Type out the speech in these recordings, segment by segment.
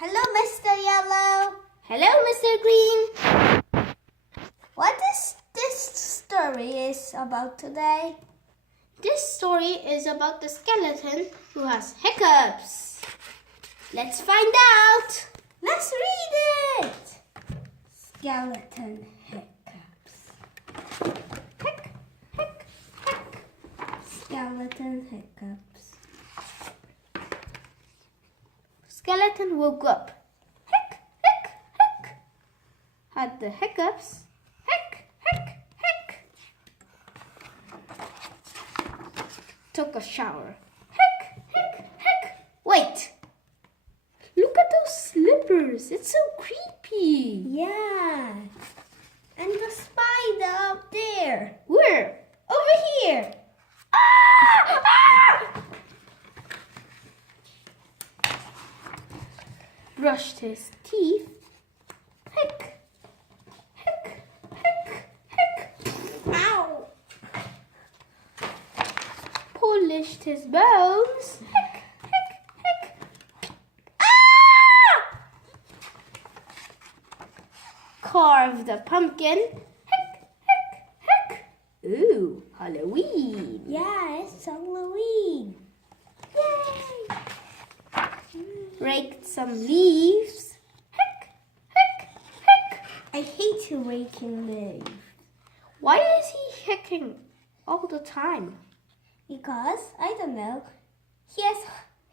Hello, Mr. Yellow. Hello, Mr. Green. What is this story is about today? This story is about the skeleton who has hiccups. Let's find out. Let's read it. Skeleton hiccups. Hic, hic, hic. Skeleton hiccups. Skeleton woke up. Hic, hic, hic. Had the hiccups. Hic, hic, hic. Took a shower. Hic, hic, hic. Wait. Look at those slippers. It's so creepy. Yeah. And the spider up there. Where? Over here. Ah! Ah! Brushed his teeth. Hic, hic, hic, hic. Ow. Polished his bones. Hic, hic, hic. Ah! Carved a pumpkin. Hic, hic, hic. Ooh, Halloween. Yeah, it's Halloween. Yay! Raked some leaves. Hic, hic, hic. I hate raking leaves Why is he hicking all the time? because, I don't know, he has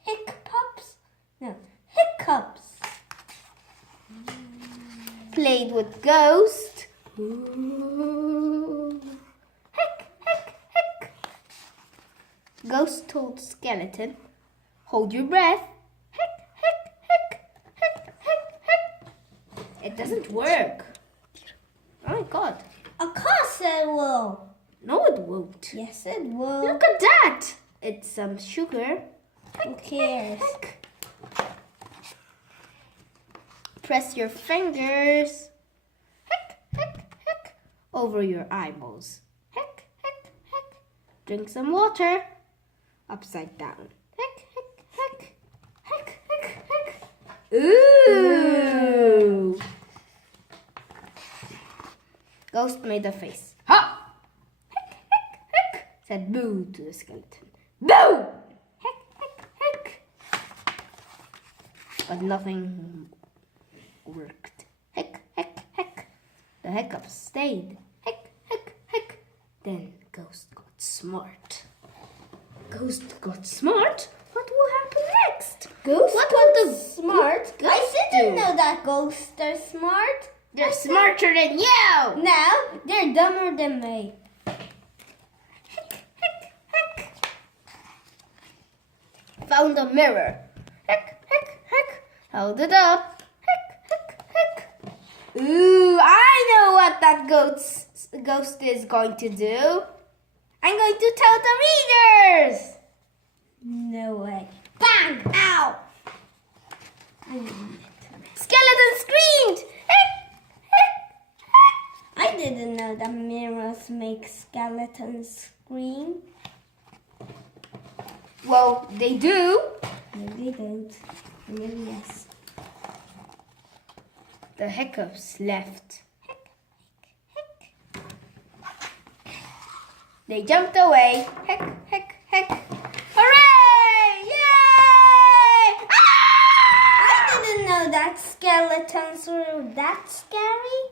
hiccups. No, hiccups. Played with ghost. Ooh. Hic, hic, hic. Ghost told skeleton, hold your breath. Hic, hic, hic, hic, hic, hic. It doesn't work. Oh my god. Of course it will. No, it won't. Yes, it will. Look at that. It's some sugar. Who cares? Hic. Press your fingers. Hic, hic, hic. Over your eyeballs. Hic, hic, hic. Drink some water. Upside down. Hic, hic, hic. Hic, hic, hic. Ooh. Ghost made a face. Ha! Hic, hic, hic. Said boo to the skeleton. Boo! Hic, hic, hic. But nothing worked. Hic, hic, hic. The hiccups stayed. Hic, hic, hic. Then Ghost got smart. Ghost got smart? What will happen next? Ghosts What will are the smart. good I ghost didn't do? know that ghosts are smart. They're smarter than you! Now they're dumber than me. Hic, hic, hic. Found a mirror. Hic, hic, hic. Held it up. Hic, hic, hic. Ooh, I know what that ghost is going to do. I'm going to tell the readers. No way. Bang! Ow! I mean it. Skeleton screamed. Hic, hic, hic. I didn't know that mirrors make skeletons scream. Well, they do. Maybe they don't. Maybe yes. The hiccups left. Hic, hic, hic. They jumped away. Hic, hic, hic. Hooray! Yay! Ah! I didn't know that skeletons were that scary.